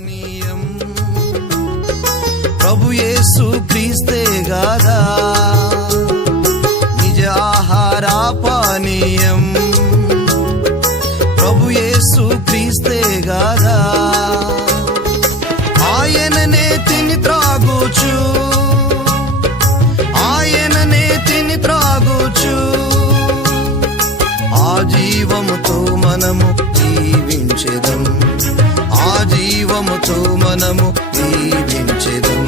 పానీయం ప్రభు యేసు క్రీస్తే గాదా నిజ ఆహార పానీయం ప్రభు యేసు క్రీస్తే గాదా ఆయననే తిని త్రాగుచు ఆయననే తిని త్రాగుచు ఆ జీవముతో మనము జీవించెదం ఆ జీవముతో మనము జీవించెదం